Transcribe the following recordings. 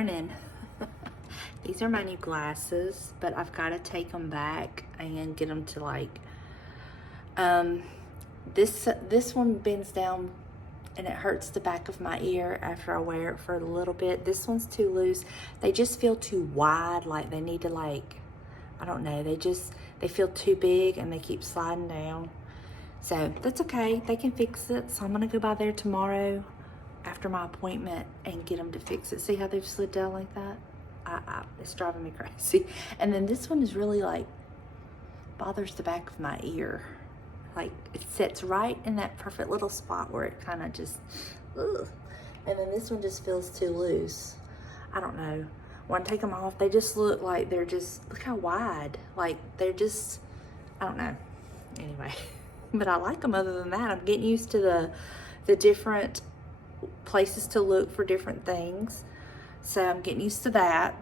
morning. These are my new glasses, but I've got to take them back and get them to like, this one bends down and it hurts the back of my ear after I wear it for a little bit. This one's too loose. They just feel too wide, like they need to like, I don't know, they feel too big and they keep sliding down. So that's okay, they can fix it. So I'm gonna go by there tomorrow after my appointment and get them to fix it. See how they've slid down like that? It's driving me crazy. And then this one is really like, bothers the back of my ear. Like it sits right in that perfect little spot where it kind of just, ugh. And then this one just feels too loose. I don't know. When I take them off, they just look like they're just, look how wide. Like they're just, I don't know. Anyway, but I like them other than that. I'm getting used to the different places to look for different things. So I'm getting used to that.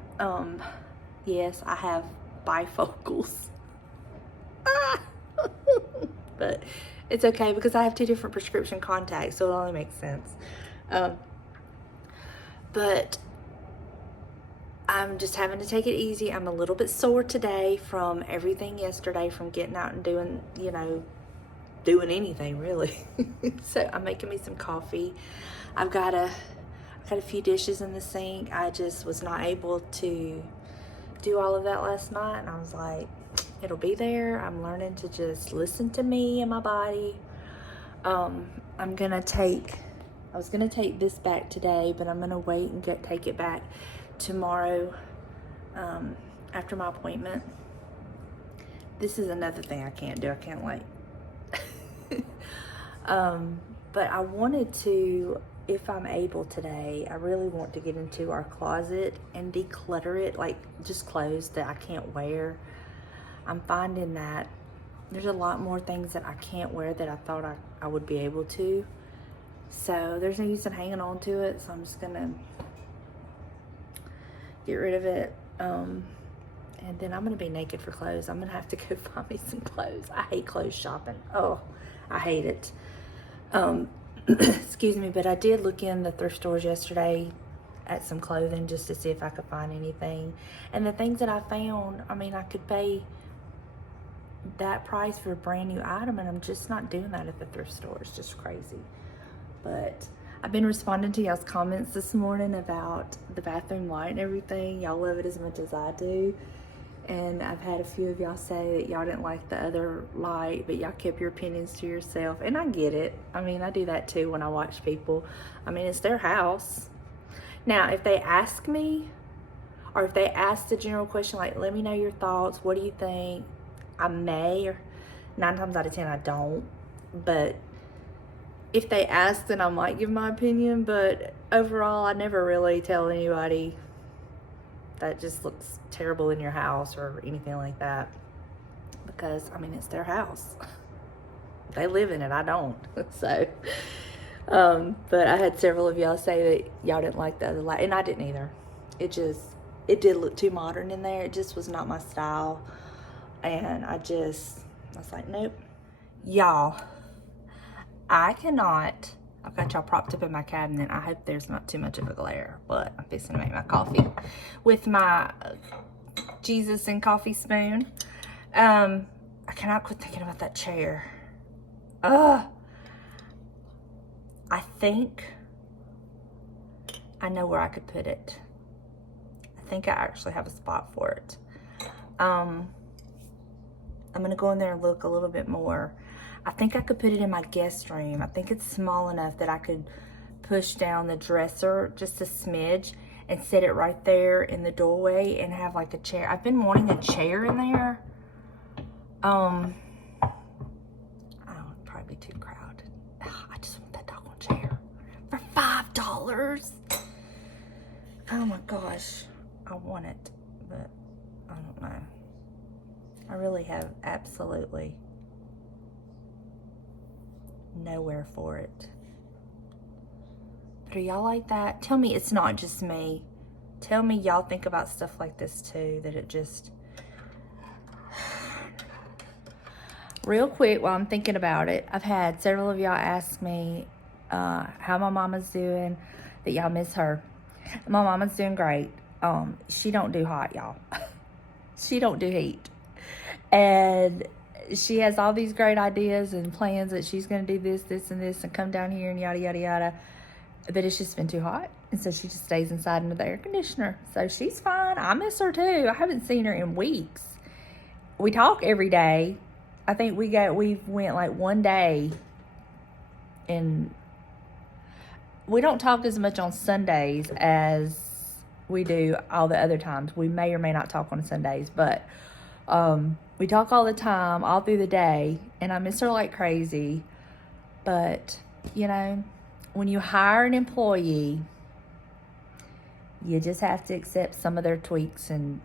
Yes, I have bifocals. But it's okay because I have 2 different prescription contacts, so it only makes sense. But I'm just having to take it easy. I'm a little bit sore today from everything yesterday, from getting out and doing, you know, doing anything really. So I'm making me some coffee. I've got a few dishes in the sink. I just was not able to do all of that last night, and I was like, it'll be there. I'm learning to just listen to me and my body. I was gonna take this back today, but I'm gonna wait and take it back tomorrow after my appointment. This is another thing I can't do. I can't like, but I wanted to, if I'm able today, I really want to get into our closet and declutter it, like just clothes that I can't wear. I'm finding that there's a lot more things that I can't wear that I thought I would be able to. So there's no use in hanging on to it. So I'm just gonna get rid of it. And then I'm gonna be naked for clothes. I'm gonna have to go find me some clothes. I hate clothes shopping. Oh, I hate it. Excuse me, but I did look in the thrift stores yesterday at some clothing just to see if I could find anything. And the things that I found, I mean, I could pay that price for a brand new item, and I'm just not doing that at the thrift store. It's just crazy. But I've been responding to y'all's comments this morning about the bathroom light and everything. Y'all love it as much as I do. And I've had a few of y'all say that y'all didn't like the other light, but y'all kept your opinions to yourself. And I get it. I mean, I do that too when I watch people. I mean, it's their house. Now, if they ask me, or if they ask the general question, like, let me know your thoughts, what do you think? I may, or 9 times out of 10, I don't. But if they ask, then I might give my opinion. But overall, I never really tell anybody that just looks terrible in your house or anything like that. Because, I mean, it's their house. They live in it, I don't. So, but I had several of y'all say that y'all didn't like the other light, and I didn't either. It did look too modern in there. It just was not my style. And I was like, nope. Y'all, I've got y'all propped up in my cabinet. I hope there's not too much of a glare, but I'm fixing to make my coffee with my Jesus and coffee spoon. I cannot quit thinking about that chair. I think I know where I could put it. I think I actually have a spot for it. I'm gonna go in there and look a little bit more. I think I could put it in my guest room. I think it's small enough that I could push down the dresser just a smidge and set it right there in the doorway and have like a chair. I've been wanting a chair in there. Oh, it'd probably be too crowded. I just want that doggone chair for $5. Oh my gosh, I want it, but I don't know. I really have absolutely nowhere for it. But are y'all like that? Tell me it's not just me. Tell me y'all think about stuff like this too, that it just... Real quick, while I'm thinking about it, I've had several of y'all ask me how my mama's doing, that y'all miss her. My mama's doing great. She don't do hot, y'all. She don't do heat. And she has all these great ideas and plans that she's going to do this, this, and this, and come down here and yada, yada, yada. But it's just been too hot. And so she just stays inside under the air conditioner. So she's fine. I miss her too. I haven't seen her in weeks. We talk every day. I think we went like one day, and we don't talk as much on Sundays as we do all the other times. We may or may not talk on Sundays, but we talk all the time, all through the day, and I miss her like crazy. But, you know, when you hire an employee, you just have to accept some of their tweaks and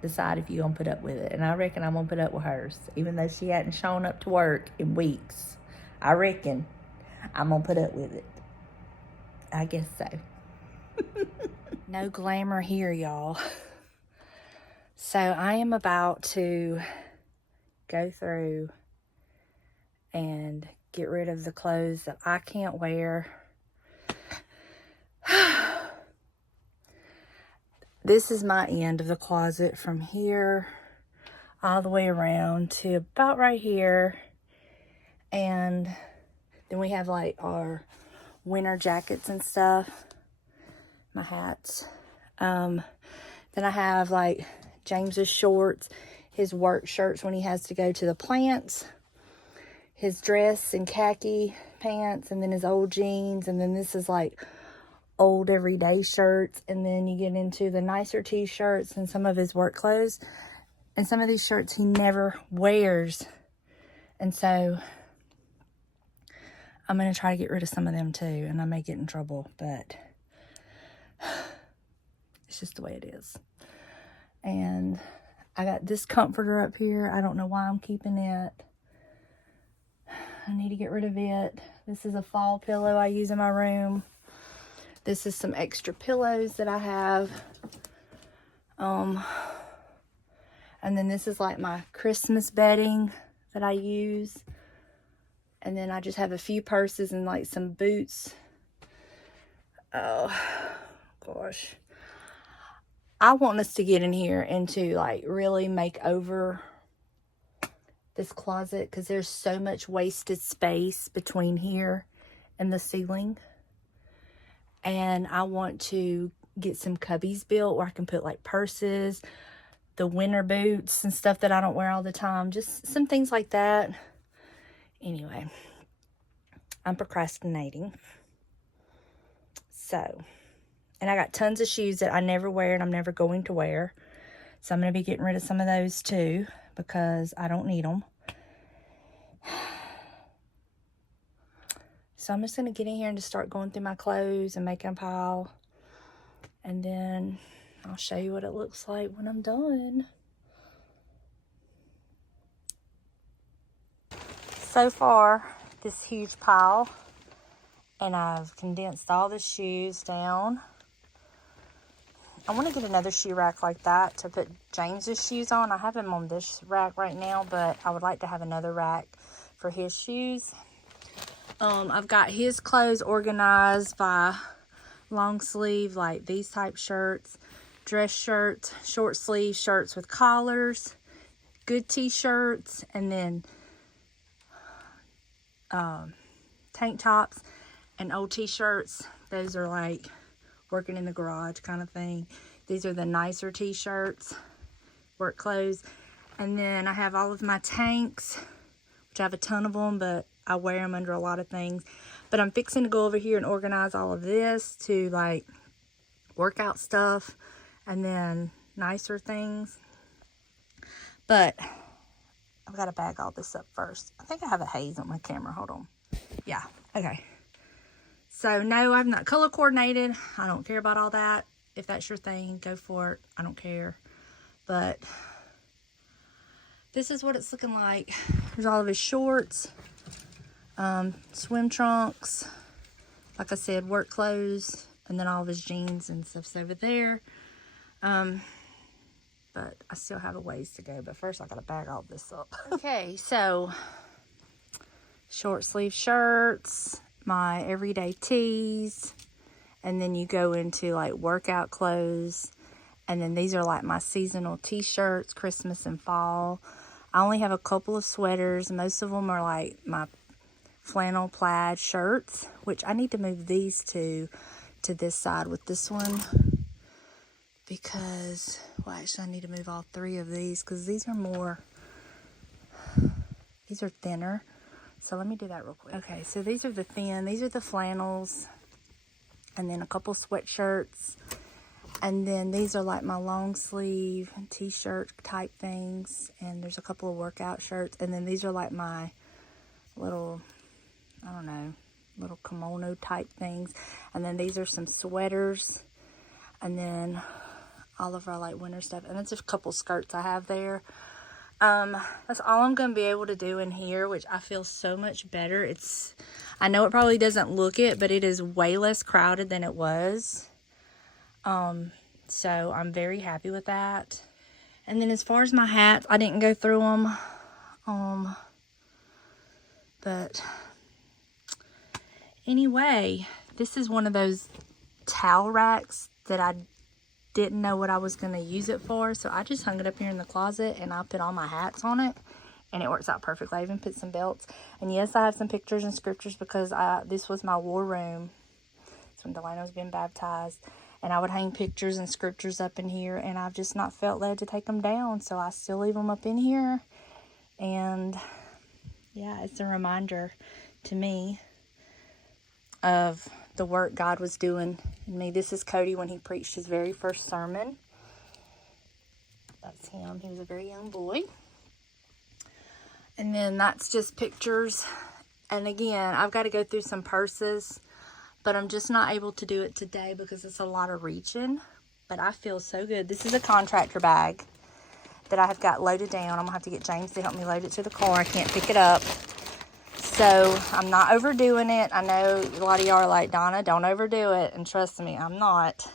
decide if you're going to put up with it. And I reckon I'm going to put up with hers, even though she hadn't shown up to work in weeks. I reckon I'm going to put up with it. I guess so. No glamour here, y'all. So I am about to go through and get rid of the clothes that I can't wear. This is my end of the closet, from here all the way around to about right here. And then we have like our winter jackets and stuff, my hats. Then I have like James's shorts, his work shirts when he has to go to the plants, his dress and khaki pants, and then his old jeans. And then this is like old everyday shirts. And then you get into the nicer t-shirts and some of his work clothes. And some of these shirts he never wears. And so I'm going to try to get rid of some of them too. And I may get in trouble, but it's just the way it is. And I got this comforter up here. I don't know why I'm keeping it. I need to get rid of it. This is a fall pillow I use in my room. This is some extra pillows that I have. And then this is like my Christmas bedding that I use. And then I just have a few purses and like some boots. Oh, gosh. I want us to get in here and to like really make over this closet, because there's so much wasted space between here and the ceiling. And I want to get some cubbies built where I can put like purses, the winter boots and stuff that I don't wear all the time. Just some things like that. Anyway, I'm procrastinating. So, and I got tons of shoes that I never wear and I'm never going to wear. So I'm going to be getting rid of some of those too, because I don't need them. So I'm just going to get in here and just start going through my clothes and making a pile. And then I'll show you what it looks like when I'm done. So far, this huge pile. And I've condensed all the shoes down. I want to get another shoe rack like that to put James's shoes on. I have him on this rack right now, but I would like to have another rack for his shoes. I've got his clothes organized by long sleeve, like these type shirts, dress shirts, short sleeve shirts with collars, good t-shirts, and then tank tops and old t-shirts. Those are like working in the garage kind of thing. These are the nicer t-shirts, work clothes. And then I have all of my tanks, which I have a ton of them, but I wear them under a lot of things. But I'm fixing to go over here and organize all of this to like workout stuff and then nicer things. But I've got to bag all this up first. I think I have a haze on my camera. Hold on. Yeah, okay. So no, I'm not color coordinated. I don't care about all that. If that's your thing, go for it. I don't care. But this is what it's looking like. There's all of his shorts, swim trunks, like I said, work clothes, and then all of his jeans and stuff's over there. But I still have a ways to go. But first I gotta bag all this up. Okay, so short sleeve shirts, my everyday tees, And then you go into like workout clothes. And then these are like my seasonal t-shirts, Christmas and fall. I only have a couple of sweaters. Most of them are like my flannel plaid shirts, which I need to move these to this side with this one. Because, well, actually I need to move all three of these because these are thinner. So let me do that real quick. Okay, so these are these are the flannels. And then a couple sweatshirts. And then these are like my long sleeve t-shirt type things. And there's a couple of workout shirts. And then these are like my little, I don't know, little kimono type things. And then these are some sweaters. And then all of our like winter stuff. And it's a couple skirts I have there. That's all I'm going to be able to do in here, which I feel so much better. I know it probably doesn't look it, but it is way less crowded than it was. So I'm very happy with that. And then as far as my hats, I didn't go through them. But anyway, this is one of those towel racks that I didn't know what I was going to use it for. So I just hung it up here in the closet and I put all my hats on it. And it works out perfectly. I even put some belts. And yes, I have some pictures and scriptures because this was my war room. It's when Delana was being baptized. And I would hang pictures and scriptures up in here. And I've just not felt led to take them down. So I still leave them up in here. And yeah, it's a reminder to me of the work God was doing in me. This is Cody when he preached his very first sermon. That's him. He was a very young boy. And then that's just pictures. And again, I've got to go through some purses. But I'm just not able to do it today because it's a lot of reaching. But I feel so good. This is a contractor bag that I have got loaded down. I'm going to have to get James to help me load it to the car. I can't pick it up. So I'm not overdoing it. I know a lot of y'all are like, Donna, don't overdo it. And trust me, I'm not.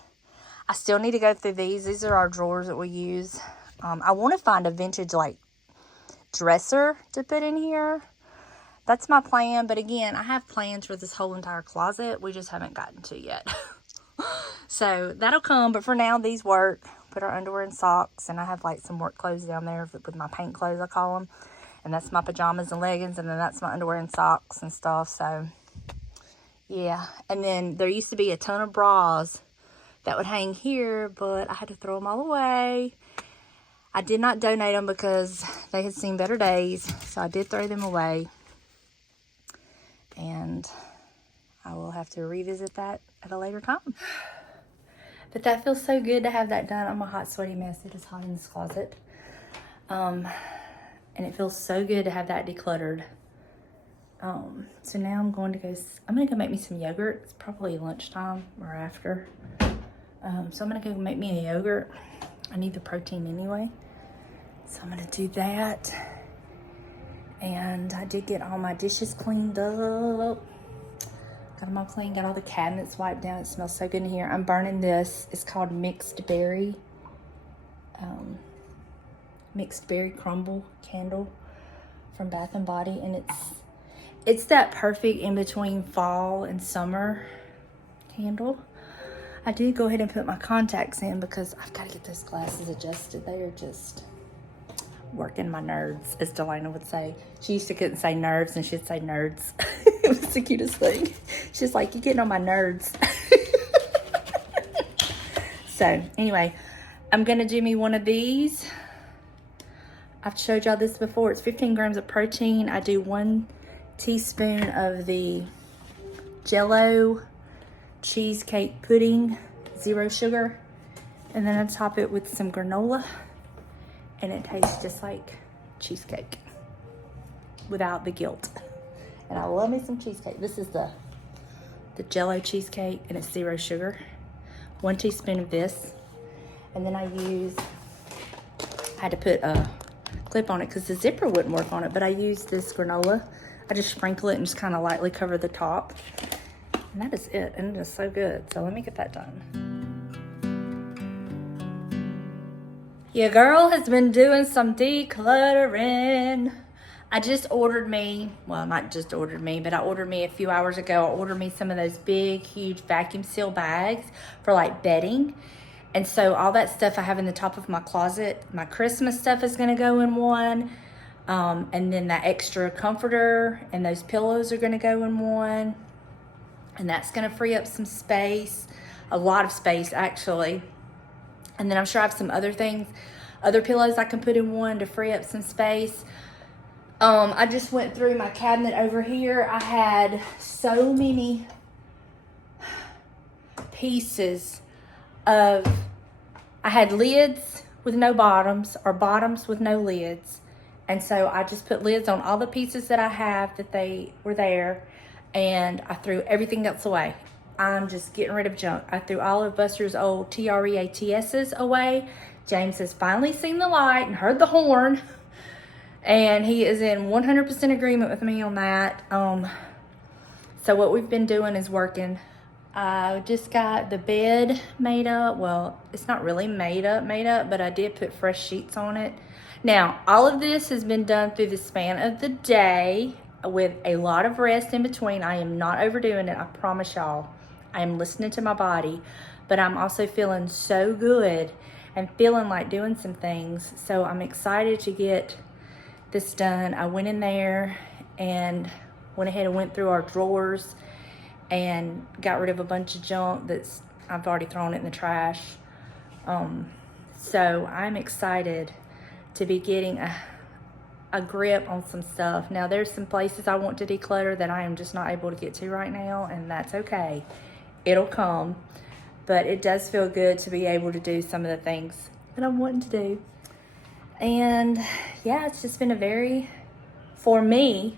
I still need to go through these. These are our drawers that we use. I want to find a vintage like dresser to put in here. That's my plan. But again, I have plans for this whole entire closet. We just haven't gotten to yet. So that'll come. But for now, these work. Put our underwear and socks. And I have like some work clothes down there with my paint clothes, I call them. And that's my pajamas and leggings. And then that's my underwear and socks and stuff. So yeah. And then there used to be a ton of bras that would hang here. But I had to throw them all away. I did not donate them because they had seen better days. So I did throw them away. And I will have to revisit that at a later time. But that feels so good to have that done. I'm a hot, sweaty mess. It is hot in this closet. And it feels so good to have that decluttered. So now I'm going to go make me some yogurt. It's probably lunchtime or after. So I'm going to go make me a yogurt. I need the protein anyway. So I'm going to do that. And I did get all my dishes cleaned up. Got them all clean. Got all the cabinets wiped down. It smells so good in here. I'm burning this. It's called mixed berry crumble candle from Bath and Body. And it's that perfect in between fall and summer candle. I did go ahead and put my contacts in because I've got to get those glasses adjusted. They are just working my nerds, as Delana would say. She used to couldn't say nerves and she'd say nerds. It was the cutest thing. She's like, you're getting on my nerds. So anyway, I'm gonna do me one of these. I've showed y'all this before. It's 15 grams of protein. I do 1 teaspoon of the Jell-O cheesecake pudding, 0 sugar, and then I top it with some granola. And it tastes just like cheesecake without the guilt. And I love me some cheesecake. This is the Jell-O cheesecake, and it's 0 sugar. 1 teaspoon of this. And then I had to put a clip on it because the zipper wouldn't work on it. But I used this granola. I just sprinkle it and just kind of lightly cover the top. And that is it. And it is so good. So let me get that done. Your girl has been doing some decluttering. I just ordered me, well, not just ordered me, but I ordered me a few hours ago. I ordered me some of those big, huge vacuum seal bags for like bedding. And so all that stuff I have in the top of my closet, my Christmas stuff is going to go in one. And then that extra comforter and those pillows are going to go in one. And that's going to free up some space, a lot of space actually. And then I'm sure I have some other things, other pillows I can put in one to free up some space. I just went through my cabinet over here. I had so many pieces of, I had lids with no bottoms or bottoms with no lids. And so I just put lids on all the pieces that I have that they were there, and I threw everything else away. I'm just getting rid of junk. I threw all of Buster's old TREATS's away. James has finally seen the light and heard the horn. And he is in 100% agreement with me on that. So what we've been doing is working. I just got the bed made up. Well, it's not really made up, but I did put fresh sheets on it. Now, all of this has been done through the span of the day with a lot of rest in between. I am not overdoing it, I promise y'all. I am listening to my body, but I'm also feeling so good and feeling like doing some things. So I'm excited to get this done. I went in there and went ahead and went through our drawers and got rid of a bunch of junk that's, I've already thrown it in the trash. So I'm excited to be getting a grip on some stuff. Now there's some places I want to declutter that I am just not able to get to right now, and that's okay. It'll come, but it does feel good to be able to do some of the things that I'm wanting to do. And yeah, it's just been for me,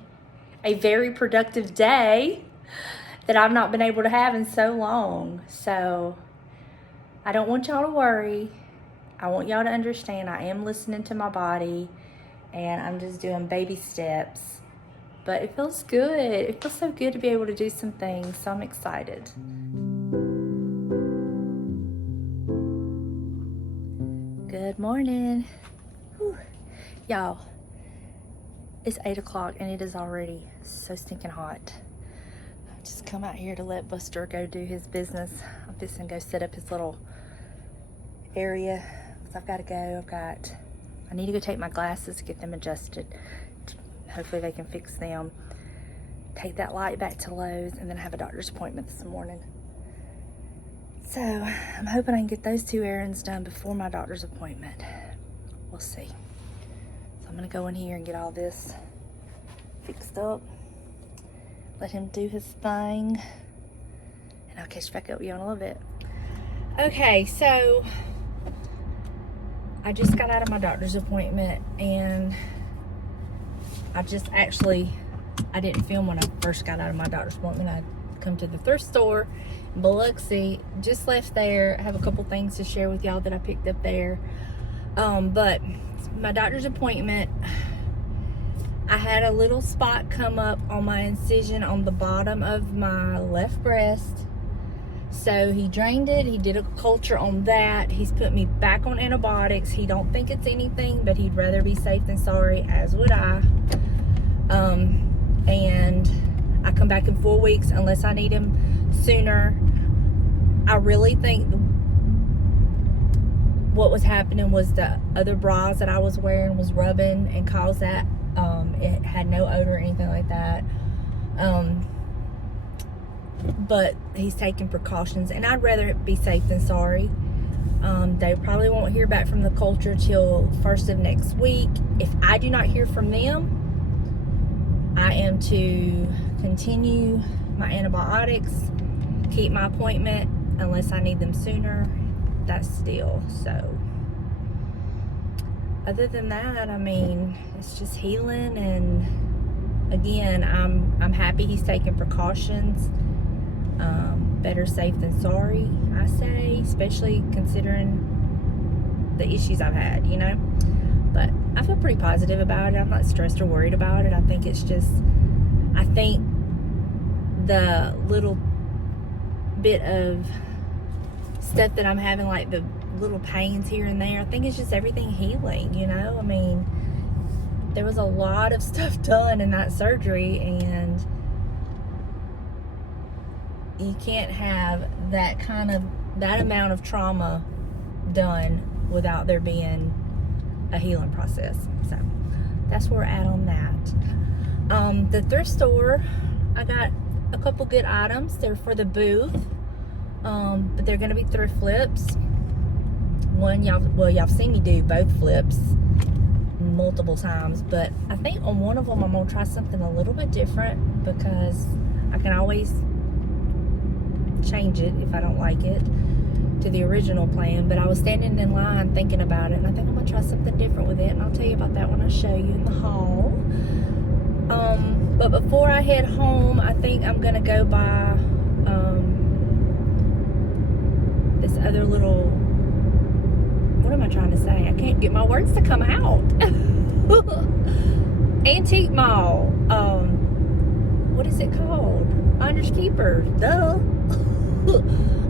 a very productive day that I've not been able to have in so long. So I don't want y'all to worry. I want y'all to understand I am listening to my body, and I'm just doing baby steps. But it feels good. It feels so good to be able to do some things, so I'm excited. Good morning. Y'all, it's 8 o'clock and it is already so stinking hot. I just come out here to let Buster go do his business. I'm just gonna go set up his little area. So I've got to go. I need to go take my glasses to get them adjusted. Hopefully they can fix them. Take that light back to Lowe's, and then I have a doctor's appointment this morning. So I'm hoping I can get those 2 errands done before my doctor's appointment. We'll see. So I'm gonna go in here and get all this fixed up. Let him do his thing. And I'll catch back up with you in a little bit. Okay, so I just got out of my doctor's appointment, and I didn't film when I first got out of my doctor's appointment. I come to the thrift store in Biloxi, just left there. I have a couple things to share with y'all that I picked up there. But my doctor's appointment, I had a little spot come up on my incision on the bottom of my left breast. So he drained it. He did a culture on that. He's put me back on antibiotics. He don't think it's anything, but he'd rather be safe than sorry, as would I. And I come back in 4 weeks unless I need him sooner. I really think what was happening was the other bras that I was wearing was rubbing and caused that. It had no odor or anything like that. But he's taking precautions, and I'd rather be safe than sorry. They probably won't hear back from the culture till 1st of next week. If I do not hear from them, I am to continue my antibiotics, keep my appointment unless I need them sooner. That's still so. Other than that, I mean, it's just healing, and again, I'm happy he's taking precautions. Better safe than sorry, I say, especially considering the issues I've had, you know. But I feel pretty positive about it. I'm not stressed or worried about it. I think the little bit of stuff that I'm having, like the little pains here and there, I think it's just everything healing, you know. I mean, there was a lot of stuff done in that surgery, and you can't have that amount of trauma done without there being a healing process. So that's where we're at on that. The thrift store, I got a couple good items. They're for the booth, but they're gonna be thrift flips. One, y'all seen me do both flips multiple times, but I think on one of them I'm gonna try something a little bit different, because I can always change it if I don't like it to the original plan. But I was standing in line thinking about it, and I think I'm gonna try something different with it, and I'll tell you about that when I show you in the haul. But before I head home, I think I'm gonna go buy this other little, what am I trying to say? I can't get my words to come out. Antique mall. What is it called? Finders Keepers. Duh.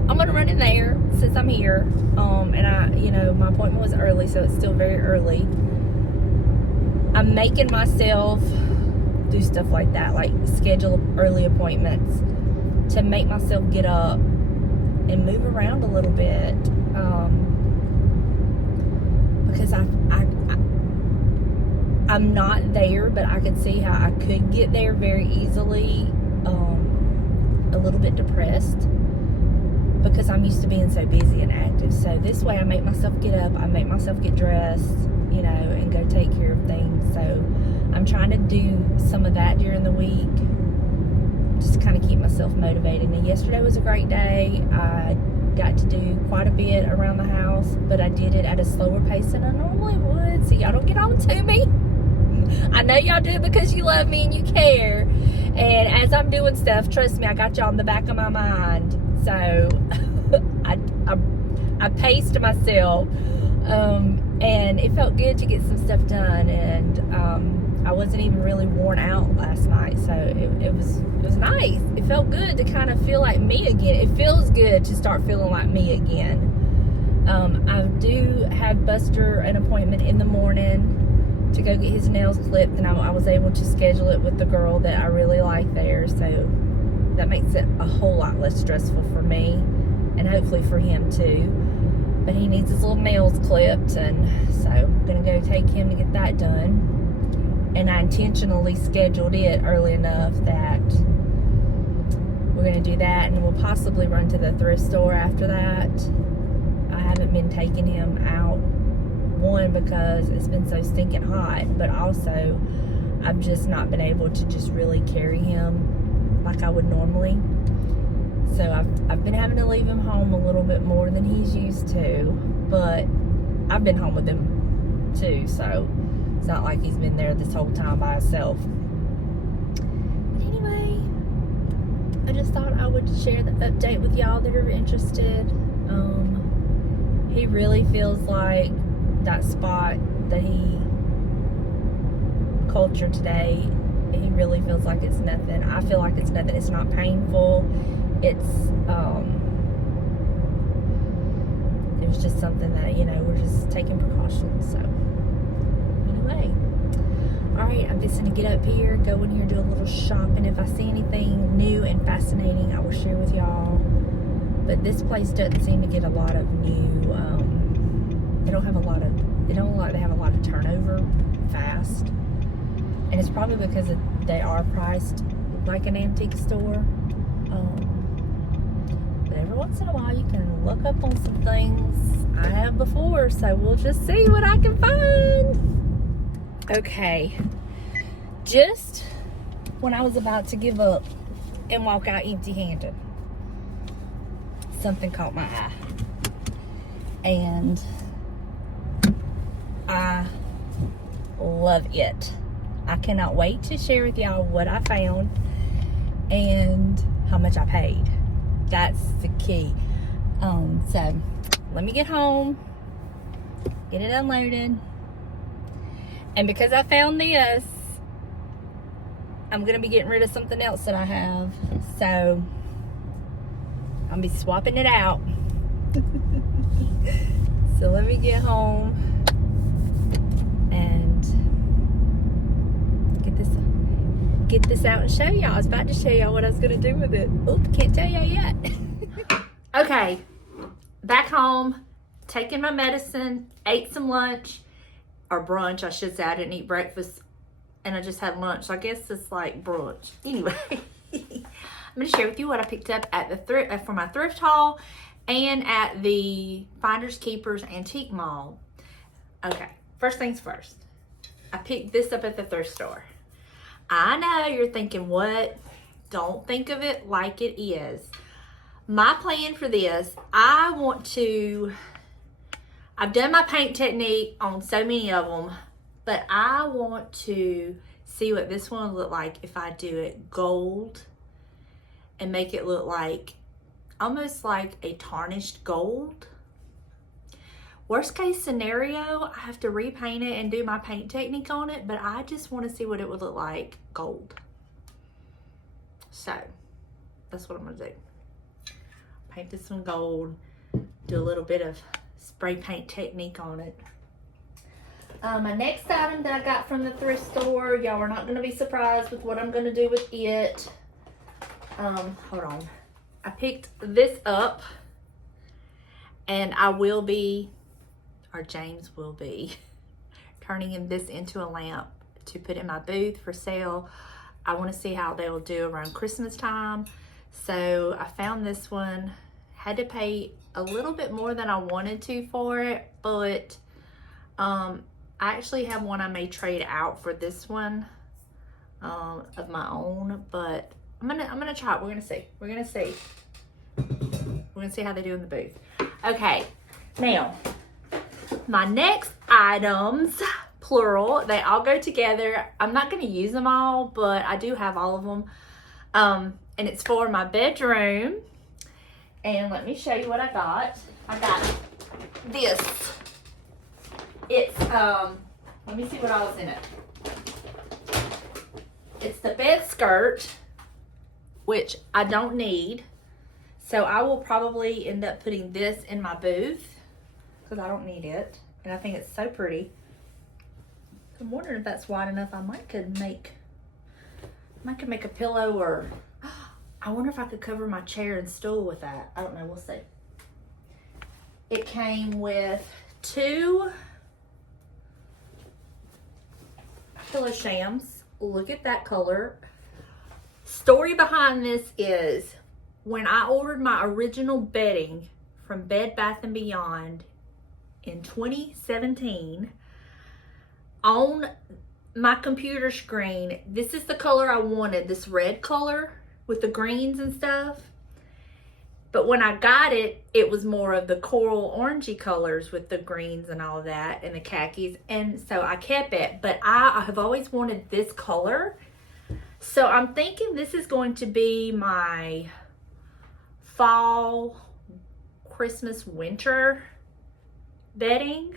I'm gonna run in there since I'm here. And my appointment was early, so it's still very early. I'm making myself do stuff like that, like schedule early appointments, to make myself get up and move around a little bit. Because I'm not there, but I can see how I could get there very easily, a little bit depressed, because I'm used to being so busy and active. So this way I make myself get up, I make myself get dressed, and go take care of things. So I'm trying to do some of that during the week, just to kind of keep myself motivated. And yesterday was a great day. I got to do quite a bit around the house, but I did it at a slower pace than I normally would, so y'all don't get on to me. I know y'all do, because you love me and you care. And as I'm doing stuff, trust me, I got y'all in the back of my mind. So I paced myself, and it felt good to get some stuff done. And I wasn't even really worn out last night, so it was nice. It felt good to kind of feel like me again. It feels good to start feeling like me again. I do have Buster an appointment in the morning to go get his nails clipped, and I was able to schedule it with the girl that I really like there, so that makes it a whole lot less stressful for me, and hopefully for him too. But he needs his little nails clipped, and so I'm gonna go take him to get that done. And I intentionally scheduled it early enough that we're gonna do that, and we'll possibly run to the thrift store after that. I haven't been taking him out, one, because it's been so stinking hot, but also I've just not been able to just really carry him like I would normally. So I've been having to leave him home a little bit more than he's used to, but I've been home with him too, so it's not like he's been there this whole time by himself. But anyway, I just thought I would share the update with y'all that are interested. He really feels like that spot that he cultured today, he really feels like it's nothing. I feel like it's nothing. It's not painful. It was just something that, we're just taking precautions. So anyway, alright, I'm just gonna get up here, go in here, do a little shopping. If I see anything new and fascinating, I will share with y'all. But this place doesn't seem to get a lot of new, they don't like to have a lot of turnover fast. And it's probably because they are priced like an antique store. But every once in a while you can look up on some things I have before, so we'll just see what I can find. Okay, just when I was about to give up and walk out empty-handed, something caught my eye, and I love it. I cannot wait to share with y'all what I found and how much I paid. That's the key. So let me get home, get it unloaded, and because I found this, I'm gonna be getting rid of something else that I have, so I'll be swapping it out. So let me get home and get this out and show y'all. I was about to show y'all what I was going to do with it. Oop, can't tell y'all yet. Okay, back home, taking my medicine, ate some lunch, or brunch, I should say. I didn't eat breakfast, and I just had lunch. So I guess it's like brunch. Anyway, I'm going to share with you what I picked up at the thrift for my thrift haul and at the Finders Keepers Antique Mall. Okay, first things first. I picked this up at the thrift store. I know you're thinking, what? Don't think of it like it is. My plan for this, I've done my paint technique on so many of them, but I want to see what this one will look like if I do it gold and make it look like, almost like a tarnished gold. Worst case scenario, I have to repaint it and do my paint technique on it, but I just want to see what it would look like gold. So, that's what I'm going to do. Paint this one gold, do a little bit of spray paint technique on it. My next item that I got from the thrift store, y'all are not going to be surprised with what I'm going to do with it. Hold on. I picked this up, and I will be, or James will be, turning this into a lamp to put in my booth for sale. I want to see how they will do around Christmas time. So I found this one, had to pay a little bit more than I wanted to for it, but I actually have one I may trade out for this one of my own, but I'm gonna try it. We're gonna see. We're gonna see how they do in the booth. Okay, now my next items, plural, they all go together. I'm not gonna use them all, but I do have all of them. And it's for my bedroom. And let me show you what I got. I got this. It's, let me see what else in it. It's the bed skirt, which I don't need. So I will probably end up putting this in my booth because I don't need it. And I think it's so pretty. I'm wondering if that's wide enough. I could make a pillow, or I wonder if I could cover my chair and stool with that. I don't know, we'll see. It came with 2 pillow shams. Look at that color. Story behind this is, when I ordered my original bedding from Bed Bath & Beyond in 2017, on my computer screen, this is the color I wanted, this red color with the greens and stuff. But when I got it, it was more of the coral orangey colors with the greens and all of that, and the khakis, and so I kept it. But I have always wanted this color, so I'm thinking this is going to be my fall, Christmas, winter bedding.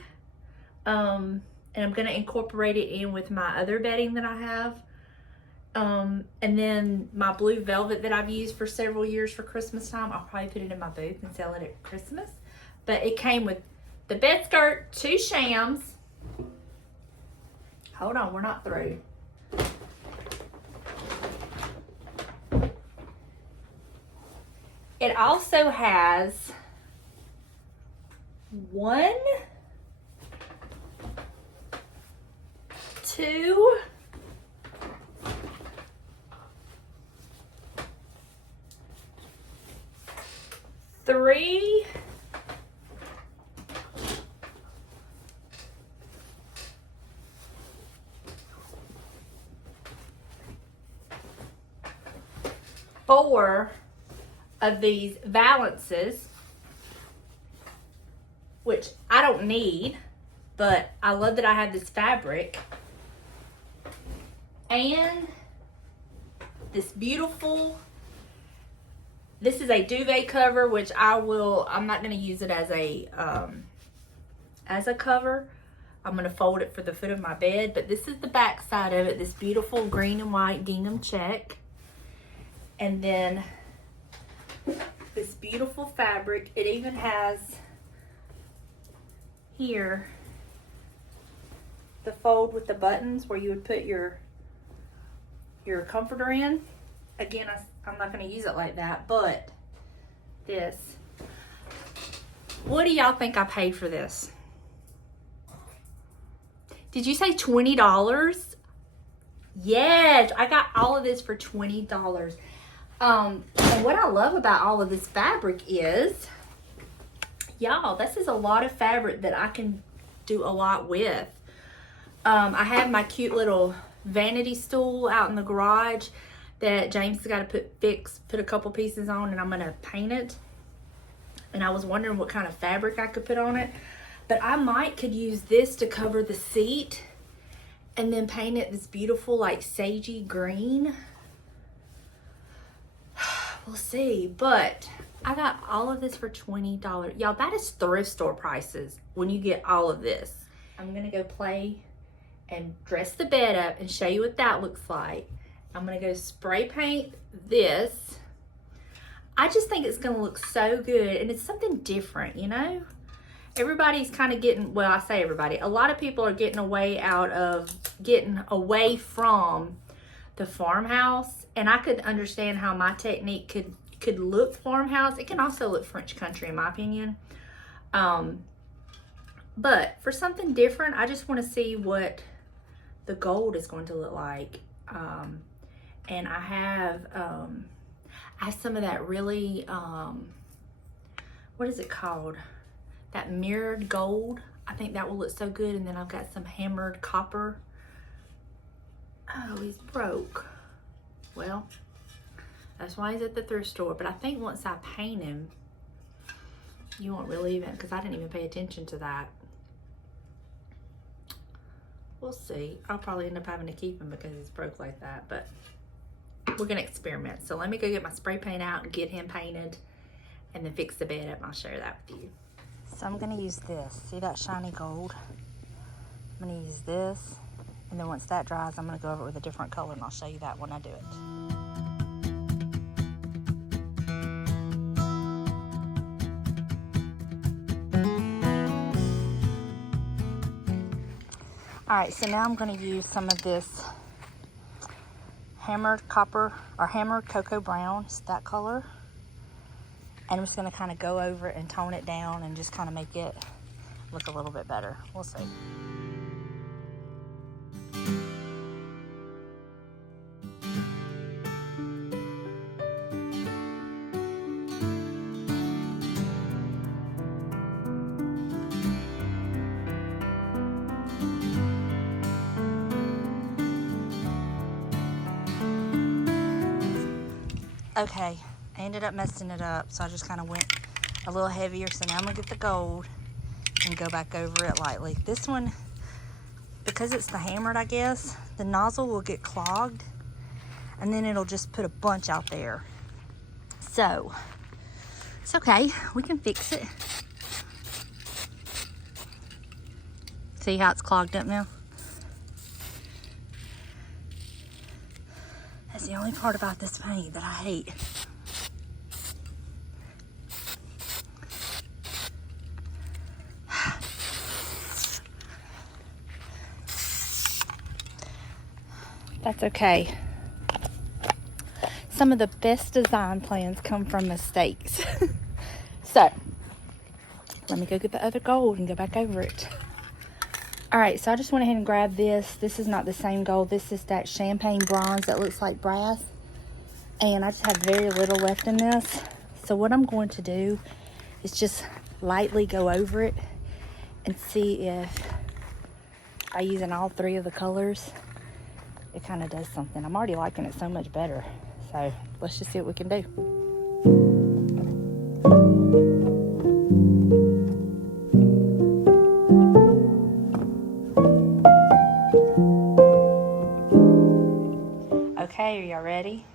And I'm going to incorporate it in with my other bedding that I have. And then my blue velvet that I've used for several years for Christmas time, I'll probably put it in my booth and sell it at Christmas. But it came with the bed skirt, 2 shams. Hold on, we're not through. It also has 1, 2, 3, 4 of these valances, which I don't need, but I love that I have this fabric. And this beautiful, this is a duvet cover, which I'm not going to use it as a cover. I'm going to fold it for the foot of my bed, but this is the back side of it, this beautiful green and white gingham check. And then this beautiful fabric. It even has here the fold with the buttons where you would put your your comforter in. Again, I'm not going to use it like that, but this. What do y'all think I paid for this? Did you say $20? Yes, I got all of this for $20. And what I love about all of this fabric is, y'all, this is a lot of fabric that I can do a lot with. I have my cute little vanity stool out in the garage that James has got to put a couple pieces on, and I'm going to paint it. And I was wondering what kind of fabric I could put on it. But I could use this to cover the seat and then paint it this beautiful like sagey green. We'll see. But I got all of this for $20. Y'all, that is thrift store prices when you get all of this. I'm going to go play and dress the bed up and show you what that looks like. I'm going to go spray paint this. I just think it's going to look so good, and it's something different, you know? Everybody's kind of getting, well, I say everybody, a lot of people are getting away from the farmhouse, and I could understand how my technique could look farmhouse. It can also look French country, in my opinion. But for something different, I just want to see what the gold is going to look like. And I have some of that really, what is it called? That mirrored gold. I think that will look so good. And then I've got some hammered copper. Oh, he's broke. Well, that's why he's at the thrift store. But I think once I paint him, you won't really even, because I didn't even pay attention to that. We'll see. I'll probably end up having to keep him because he's broke like that. But we're going to experiment. So let me go get my spray paint out and get him painted and then fix the bed up, and I'll share that with you. So I'm going to use this. See that shiny gold? I'm going to use this, and then once that dries, I'm going to go over it with a different color, and I'll show you that when I do it. All right, so now I'm going to use some of this hammered copper or hammered cocoa brown, it's that color. And I'm just going to kind of go over it and tone it down and just kind of make it look a little bit better. We'll see. Okay, I ended up messing it up, so I just kind of went a little heavier. So now I'm gonna get the gold and go back over it lightly. This one, because it's the hammered, I guess, the nozzle will get clogged, and then it'll just put a bunch out there. So it's okay, we can fix it. See how it's clogged up now? That's the only part about this paint that I hate. That's okay. Some of the best design plans come from mistakes. So, let me go get the other gold and go back over it. Alright, so I just went ahead and grabbed this. This is not the same gold. This is that champagne bronze that looks like brass. And I just have very little left in this. So what I'm going to do is just lightly go over it and see if by using all three of the colors, it kind of does something. I'm already liking it so much better. So let's just see what we can do. Okay, are y'all ready?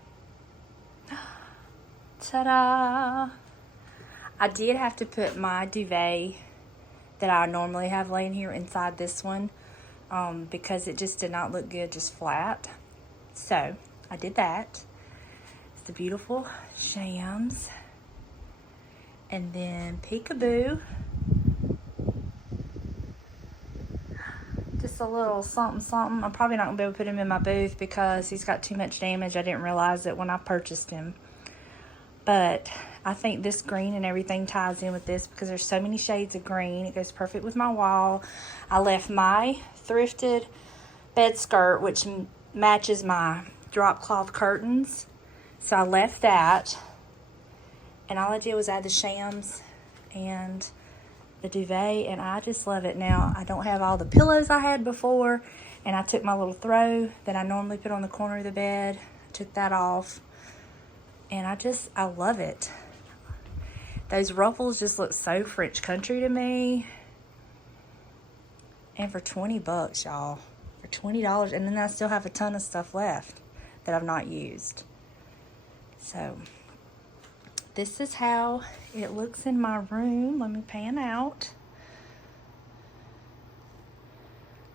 Ta-da! I did have to put my duvet that I normally have laying here inside this one because it just did not look good just flat. So I did that. It's the beautiful Shams. And then Pkwy. Just just a little something something. I'm probably not going to be able to put him in my booth because he's got too much damage. I didn't realize it when I purchased him. But I think this green and everything ties in with this because there's so many shades of green. It goes perfect with my wall. I left my thrifted bed skirt, which matches my drop cloth curtains. So I left that. And all I did was add the shams and the duvet, and I just love it. Now, I don't have all the pillows I had before, and I took my little throw that I normally put on the corner of the bed, took that off, and I love it. Those ruffles just look so French country to me. And for 20 bucks, y'all, for $20, and then I still have a ton of stuff left that I've not used. So this is how it looks in my room. Let me pan out.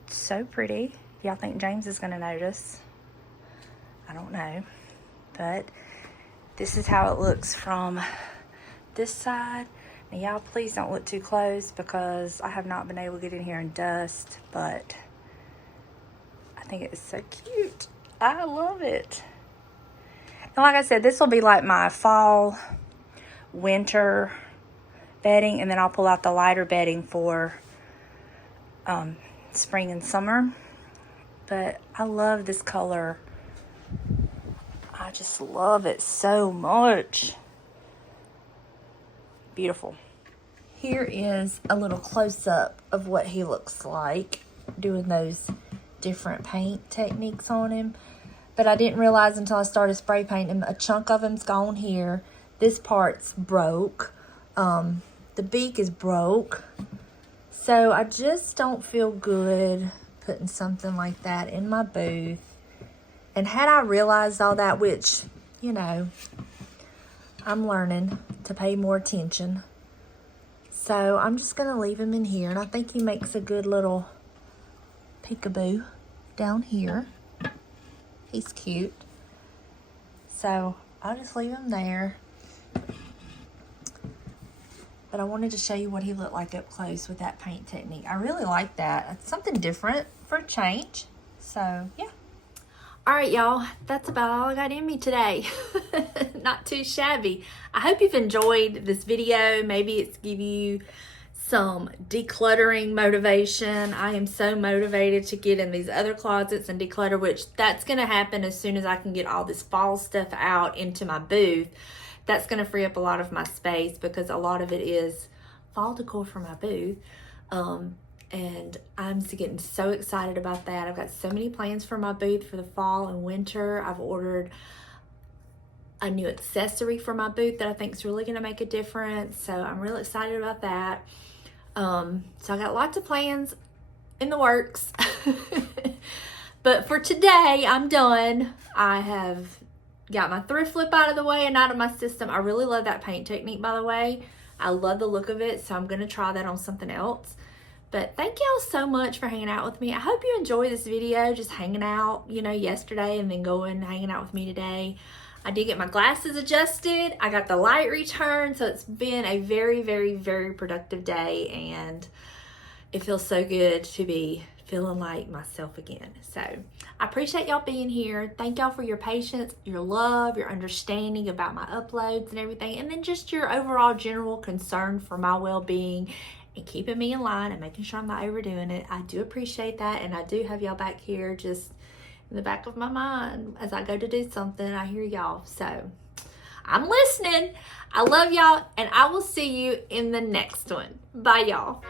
It's so pretty. Y'all think James is going to notice? I don't know. But this is how it looks from this side. Now, y'all, please don't look too close because I have not been able to get in here and dust. But I think it's so cute. I love it. And like I said, this will be like my fall, winter bedding, and then I'll pull out the lighter bedding for spring and summer. But I love this color. I just love it so much. Beautiful. Here is a little close-up of what he looks like doing those different paint techniques on him. But I didn't realize until I started spray painting him, a chunk of him's gone here. This part's broke. The beak is broke. So I just don't feel good putting something like that in my booth. And had I realized all that, which, you know, I'm learning to pay more attention. So I'm just going to leave him in here. And I think he makes a good little peekaboo down here. He's cute. So I'll just leave him there. But I wanted to show you what he looked like up close with that paint technique. I really like that. It's something different for a change. So, yeah. All right, y'all. That's about all I got in me today. Not too shabby. I hope you've enjoyed this video. Maybe it's give you some decluttering motivation. I am so motivated to get in these other closets and declutter, which that's going to happen as soon as I can get all this fall stuff out into my booth. That's going to free up a lot of my space because a lot of it is fall decor for my booth. And I'm getting so excited about that. I've got so many plans for my booth for the fall and winter. I've ordered a new accessory for my booth that I think is really going to make a difference. So I'm really excited about that. So I got lots of plans in the works. But for today, I'm done. I have got my thrift flip out of the way and out of my system. I really love that paint technique, by the way. I love the look of it, so I'm going to try that on something else. But thank y'all so much for hanging out with me. I hope you enjoy this video, just hanging out, you know, yesterday and then hanging out with me today. I did get my glasses adjusted. I got the light returned, so it's been a very, very, very productive day, and it feels so good to be feeling like myself again. So I appreciate y'all being here. Thank y'all for your patience, your love, your understanding about my uploads and everything, and then just your overall general concern for my well-being and keeping me in line and making sure I'm not overdoing it. I do appreciate that, and I do have y'all back here just in the back of my mind as I go to do something. I hear y'all, so I'm listening. I love y'all, and I will see you in the next one. Bye, y'all.